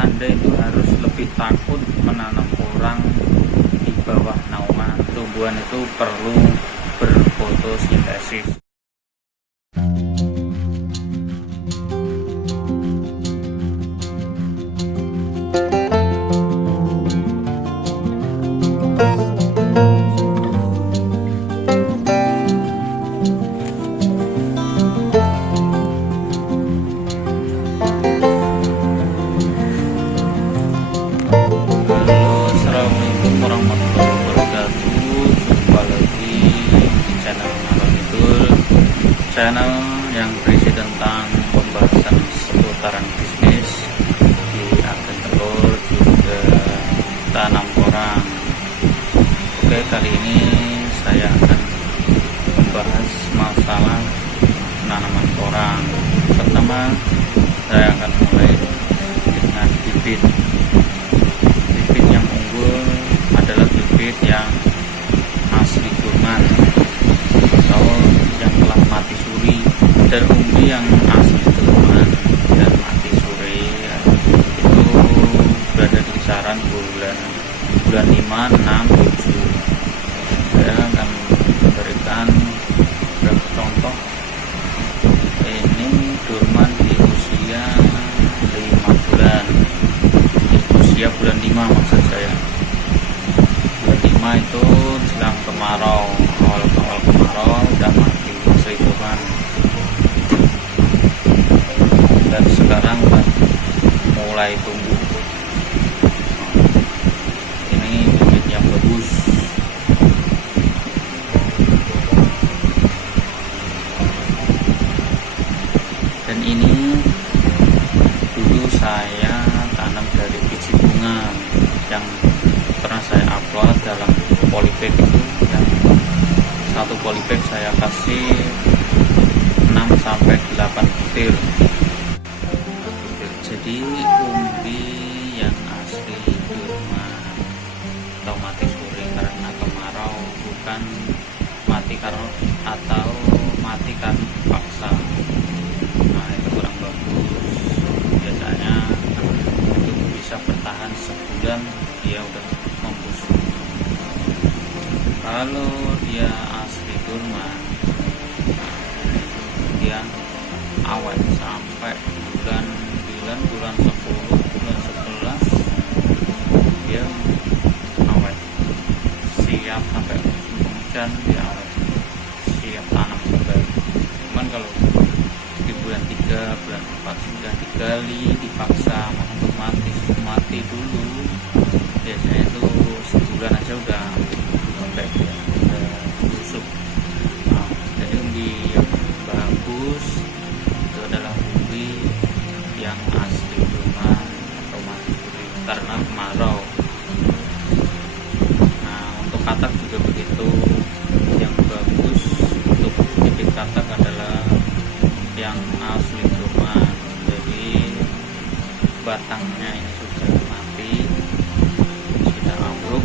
Anda itu harus lebih takut menanam porang di bawah naungan. Tumbuhan itu perlu berfotosintesis. Assalamualaikum warahmatullahi wabarakatuh. Jumpa lagi di channel Ngalor Ngidul, channel yang berisi tentang pembahasan seputaran bisnis di agen telur juga tanam porang. Oke, kali ini saya akan membahas masalah penanaman porang. Pertama, saya akan mulai dengan bibit. Bibit yang unggul adalah bibit yang asli Burman atau yang telah mati suri, dan umbi yang asli Burman dan mati suri itu berada di kisaran bulan 5, 6, 7. Saya akan memberikan beberapa contoh. Ini Burman di usia 5 bulan, usia bulan 5 maksud saya. Bulan 5 itu jelang kemarau, awal kemarau udah mati sehitungan, dan sekarang kan mulai tumbuh. Ini bibit yang bagus. Dan ini dulu saya tanam dari biji bunga yang pernah saya upload dalam polybag itu, yang satu polybag saya kasih 6-8 butir. Jadi umbi yang asli Burman atau mati suri karena kemarau, bukan mati karena atau mati karena paksa. Nah, itu kurang bagus. Biasanya itu bisa bertahan sebulan dia udah membusuk. Kalau dia asli Burman, dia awet sampai bulan 9, bulan 10, bulan 11 dia awet, siap sampai musim hujan dia awet, siap tanam kembali. Cuman kalau di bulan 3, bulan 4 sudah digali, dipaksa untuk mati dulu, biasanya itu sebulan aja udah lembek ya, udah busuk. Nah, jadi umbi yang bagus itu adalah umbi yang asli Burman atau mati suri karena kemarau. Nah, untuk katak juga begitu. Yang bagus untuk bibit katak adalah yang asli Burman. Jadi batangnya ini sudah mati, sudah ambruk,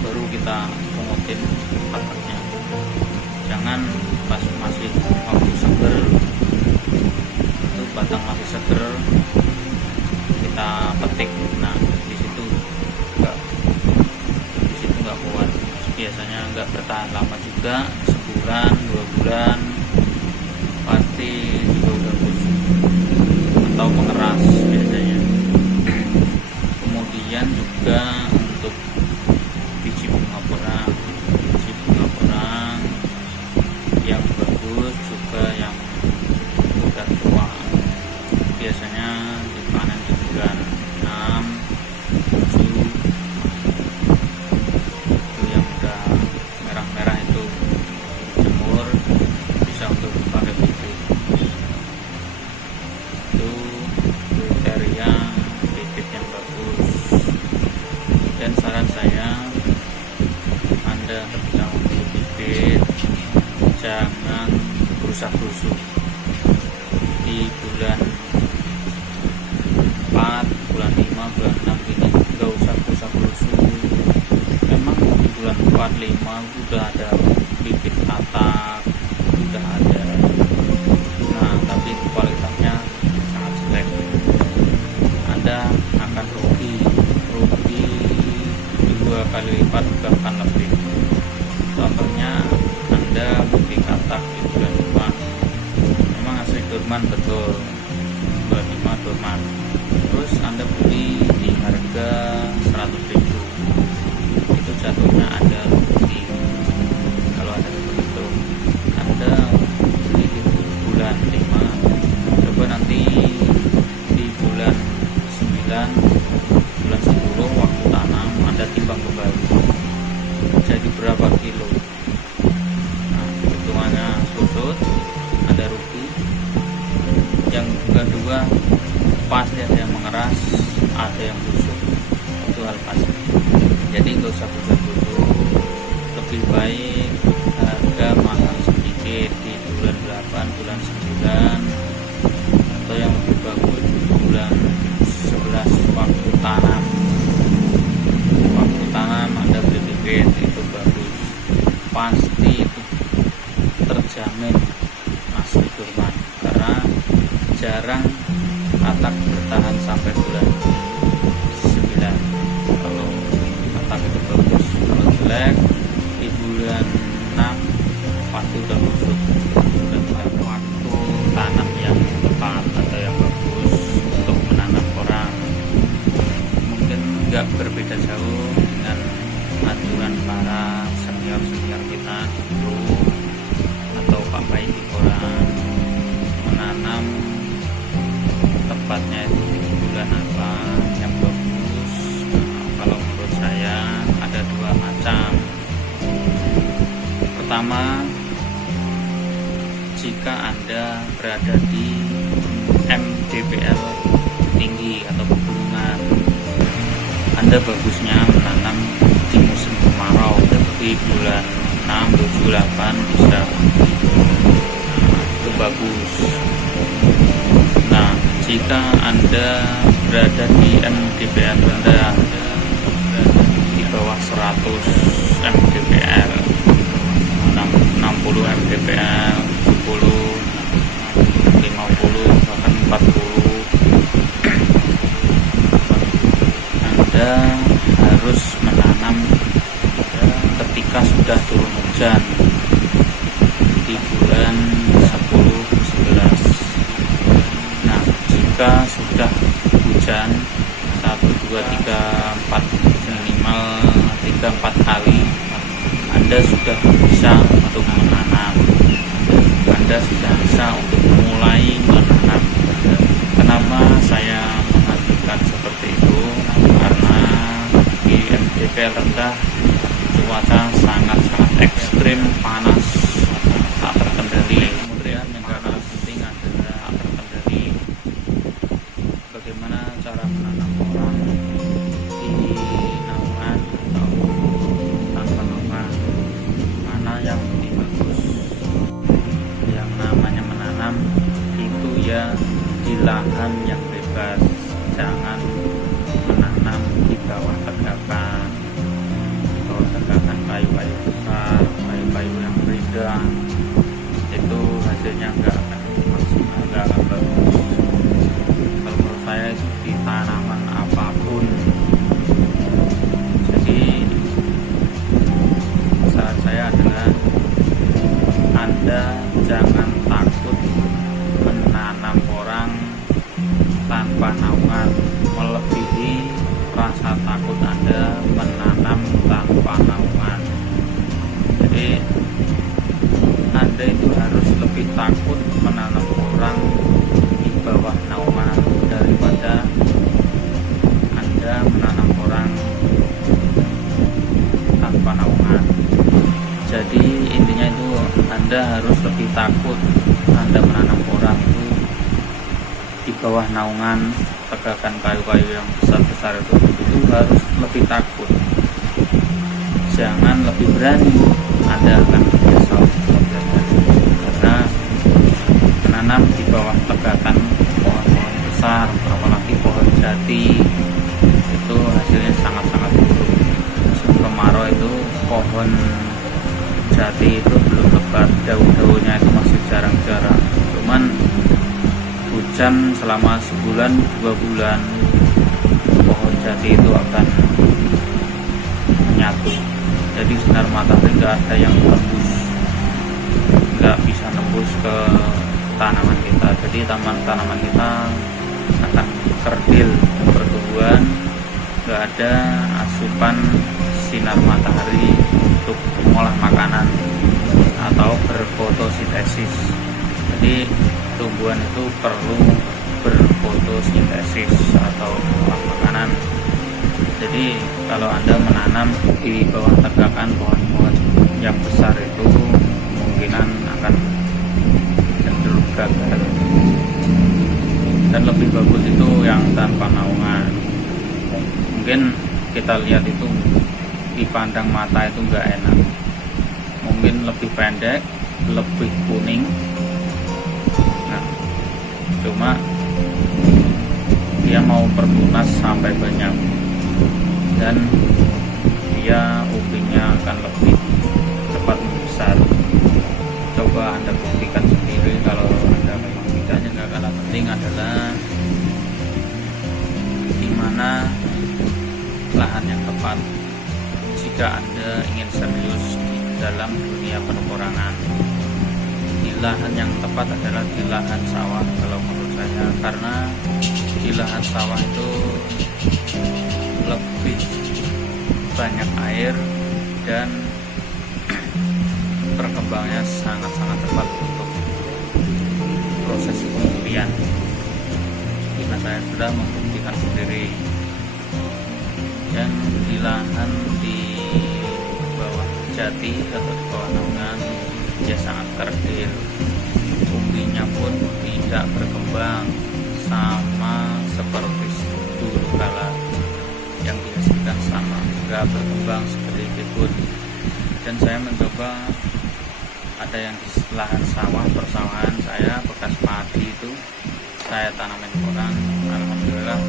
baru kita pungutin kataknya. Jangan pas masih seger, itu batang masih seger kita petik. Nah, di situ nggak kuat, biasanya nggak bertahan lama juga, sebulan 2 bulan pasti juga udah busuk atau mengeras biasanya. Kemudian juga untuk biji bunga porang yang bagus juga yang udah tua, biasanya dipanen di bulan 6, 7. Itu yang udah merah-merah itu jemur, bisa untuk dipakai bibit. Itu kriteria bibit yang bagus. Dan saran saya, Anda ketika membeli bibit jangan gerusak-gerusuk. Di bulan 4, bulan 5, bulan 6 ini nggak usah gerusak-gerusuk. Memang di bulan 4, 5 udah ada bibit katak, udah ada. Nah, tapi kualitasnya sangat jelek. Anda akan rugi dua kali lipat bahkan lebih. Contohnya Anda beli katak di bulan 5, memang asli Durman betul, bulan 5 Durman, terus Anda beli di harga 100.000, itu jatuhnya ada rugi. Kalau ada seperti itu, Anda beli di bulan 5, coba nanti di bulan 9, bulan 10 waktu tanam Anda timbang kembali, jadi berapa kilo. Nah, hitungannya susut, ada rugi. Yang kedua, pasti ada yang mengeras, ada yang busuk, itu hal pasti. Jadi nggak usah busuk-busuk, lebih baik harga mahal sedikit di bulan 8, bulan 9, atau yang lebih bagus di bulan 11 waktu tanam. Waktu tanam Anda beli bibit itu bagus, pasti itu terjamin asli Durman, karena jarang katak bertahan sampai bulan 9 kalau katak itu bagus. Kalau jelek di bulan 6 pasti udah busuk. Dan waktu tanam yang tepat atau yang bagus untuk menanam orang mungkin nggak berbeda jauh dengan anjuran para senior kita dulu atau Pak Bayi di koran, menanam tepatnya itu di bulan apa yang bagus. Kalau menurut saya ada dua macam. Pertama, jika Anda berada di MDPL tinggi atau pegunungan, Anda bagusnya menanam di musim kemarau, seperti bulan 6, 7, 8 bisa. Itu bagus. Nah, jika Anda berada di MDPL rendah, di bawah 100 MDPL, 60 MDPL, 70, 50, bahkan 40, Anda harus menanam ketika sudah turun hujan di bulan 10, 11. Nah, jika sudah hujan 1, 2, 3, 4, minimal 3-4 kali, Anda sudah bisa untuk menanam. Anda sudah bisa untuk mulai menanam. Kenapa saya mengajukan seperti itu? Karena di MDPL rendah cuaca sangat-sangat ekstrim, panas, tak terkendali. Kemudian yang sangat penting adalah tak terkendali. Bagaimana cara menanam orang di naungan atau tanpa naungan, mana yang lebih bagus? Yang namanya menanam itu ya di lahan yang bebas, jangan menanam di bawah tegakan. Kalau tegakan kayu-kayu besar, kayu-kayu yang rindang, itu hasilnya nggak akan maksimal, nggak akan bagus. Kalau menurut saya itu di tanaman apapun. Jadi saran saya adalah Anda jangan takut menanam orang tanpa naungan, melebihi rasa takut Anda menanam tanpa naungan. Jadi Anda itu harus lebih takut menanam orang di bawah naungan daripada Anda menanam orang tanpa naungan. Jadi intinya itu Anda harus lebih takut Anda menanam orang itu di bawah naungan tegakan kayu-kayu yang besar-besar itu harus lebih takut. Jangan lebih berani, Anda akan terbiasa. Karena menanam di bawah tegakan pohon-pohon besar, apalagi pohon jati, itu hasilnya sangat-sangat buruk. Musim kemarau itu pohon jati itu belum lebat, daun-daunnya itu masih jarang-jarang. Cuman hujan selama sebulan 2 bulan, padi itu akan menyatu. Jadi sinar matahari nggak ada yang tembus, nggak bisa nembus ke tanaman kita. Jadi tanaman kita akan kerdil pertumbuhan, nggak ada asupan sinar matahari untuk mengolah makanan atau berfotosintesis. Jadi tumbuhan itu perlu berfotosintesis atau mengolah makanan. Jadi kalau Anda menanam di bawah tegakan pohon-pohon yang besar itu kemungkinan akan cenderung gagal. Dan lebih bagus itu yang tanpa naungan. Mungkin kita lihat itu dipandang mata itu nggak enak, mungkin lebih pendek, lebih kuning. Nah, cuma dia mau bertunas sampai banyak dan dia umbinya akan lebih cepat membesar. Coba Anda buktikan sendiri kalau Anda memang tidak. Yang nggak kalah penting adalah di mana lahan yang tepat jika Anda ingin serius di dalam dunia penerangan. Di lahan yang tepat adalah di lahan sawah kalau menurut saya, karena di lahan sawah itu lebih banyak air dan berkembangnya sangat-sangat cepat untuk proses pembulian. Karena saya sudah membuktikan sendiri. Dan di lahan di bawah jati atau di bawah naungan dia sangat kerdil, umbinya pun tidak berkembang sama seperti dulu kala yang dihasilkan sama, nggak berkembang sedikit pun. Dan saya mencoba, ada yang di lahan sawah, persawahan saya bekas padi itu saya tanamin koran, alhamdulillah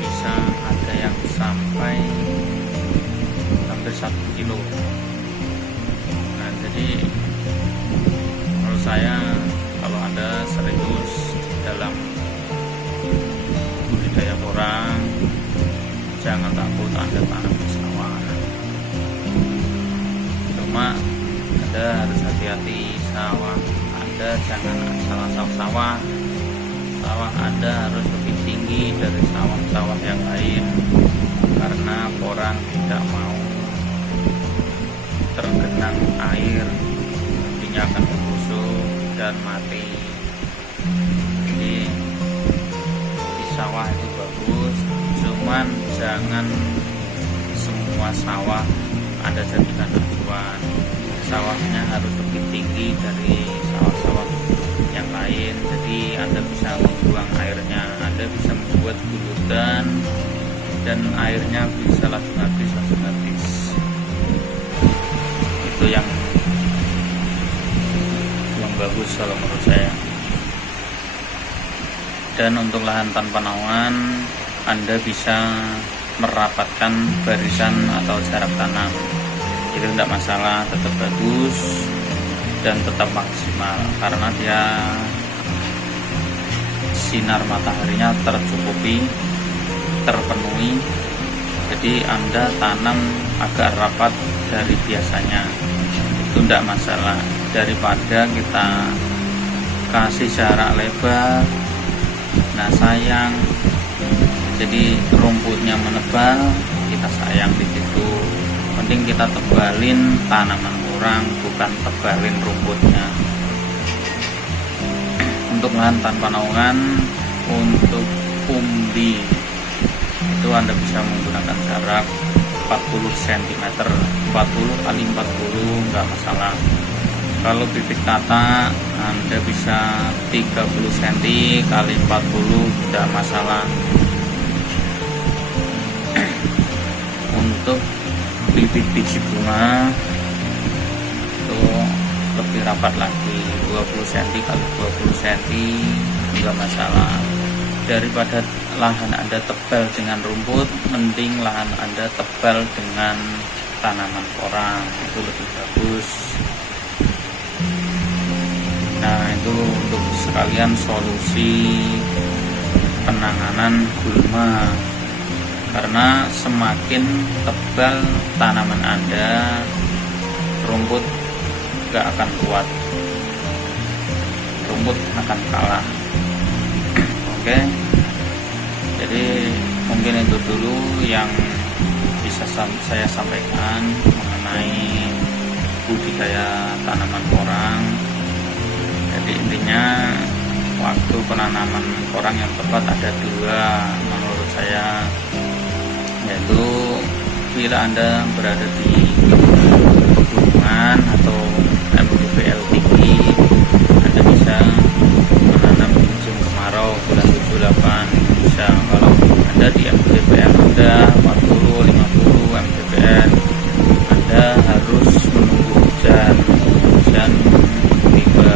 bisa ada yang sampai hampir 1 kilo. Nah, jadi menurut saya kalau Anda serius dalam budidaya porang, jangan takut Anda tanam di sawah. Cuma Anda harus hati-hati, sawah Anda jangan asal-asal sawah. Sawah Anda harus lebih tinggi dari sawah-sawah yang lain, karena porang tidak mau tergenang air, nantinya akan membusuk dan mati. Jadi di sawah itu bagus, cuman jangan semua sawah Anda jadikan acuan. Sawahnya harus lebih tinggi dari sawah-sawah yang lain, jadi Anda bisa membuang airnya, Anda bisa membuat guludan dan airnya bisa langsung habis. Itu yang bagus kalau menurut saya. Dan untuk lahan tanpa naungan, Anda bisa merapatkan barisan atau jarak tanam, itu tidak masalah, tetap bagus dan tetap maksimal karena dia sinar mataharinya tercukupi, terpenuhi. Jadi Anda tanam agak rapat dari biasanya, itu tidak masalah, daripada kita kasih jarak lebar. Nah, sayang, jadi rumputnya menebal, kita sayang di situ. Penting kita tebalin tanaman orang, bukan tebalin rumputnya. Untuk lahan tanpa naungan, untuk umbi itu Anda bisa menggunakan jarak 40 cm, 40 kali 40 nggak masalah. Kalau bibit kata Anda bisa 30 cm kali 40 nggak masalah. Untuk bibit biji bunga itu lebih rapat lagi, 20 cm kali 20 cm enggak masalah. Daripada lahan Anda tebal dengan rumput, mending lahan Anda tebal dengan tanaman porang, itu lebih bagus. Nah, itu untuk sekalian solusi penanganan gulma. karena semakin tebal tanaman Anda, rumput gak akan kuat, rumput akan kalah. Oke, jadi mungkin itu dulu yang bisa saya sampaikan mengenai budidaya tanaman porang. Jadi intinya waktu penanaman porang yang tepat ada dua menurut saya, yaitu bila Anda berada di pegunungan atau MDPL tinggi, Anda bisa menanam di musim kemarau bulan 7-8 bisa. Kalau Anda di MDPL rendah 40-50 MDPL, Anda harus menunggu hujan tiba,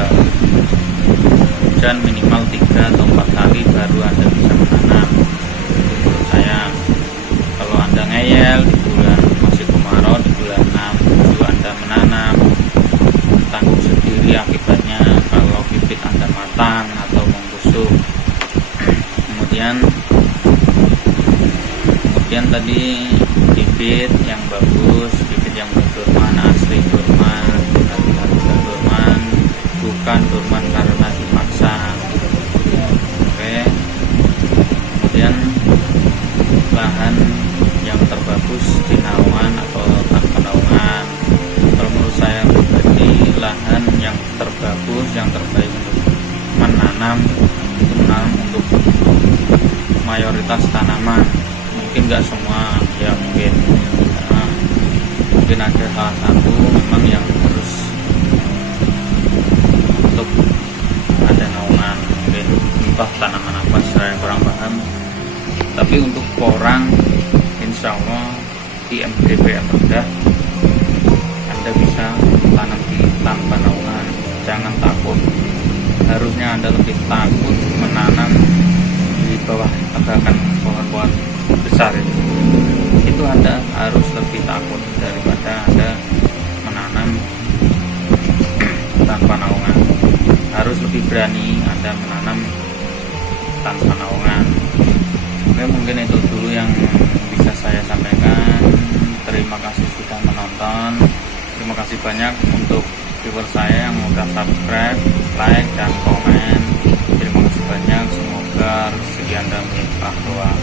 hujan minimal 3 atau 4 kali baru Anda bisa menanam. Menurut saya, kalau Anda ngeyel di bulan masih kemarau, di bulan 6-7 Anda menanam, tanggung sendiri akibatnya kalau bibit Anda matang atau membusuk. Kemudian tadi bibit yang bagus, bibit yang berdurman, asli durman, harga durman, bukan durman karena dipaksa. Oke. Kemudian lahan yang terbagus di naungan atau tanpa naungan. Kalau menurut saya pribadi, lahan yang terbagus, yang terbaik untuk menanam untuk mayoritas tanaman. Mungkin nggak semua, ya mungkin ada salah satu memang yang harus untuk ada naungan, mungkin entah tanaman apa, saya kurang paham. Tapi untuk porang, insya Allah di MDPL rendah Anda bisa tanam di tanpa naungan. Jangan takut, harusnya Anda lebih takut menanam di bawah tegakan pohon-pohon besar itu Anda harus lebih takut daripada Anda menanam tanpa naungan. Harus lebih berani Anda menanam tanpa naungan. Oke, mungkin itu dulu yang bisa saya sampaikan. Terima kasih sudah menonton. Terima kasih banyak untuk viewer saya yang sudah subscribe, like, dan komen. Terima kasih banyak. Semoga rezeki Anda melimpah ruah.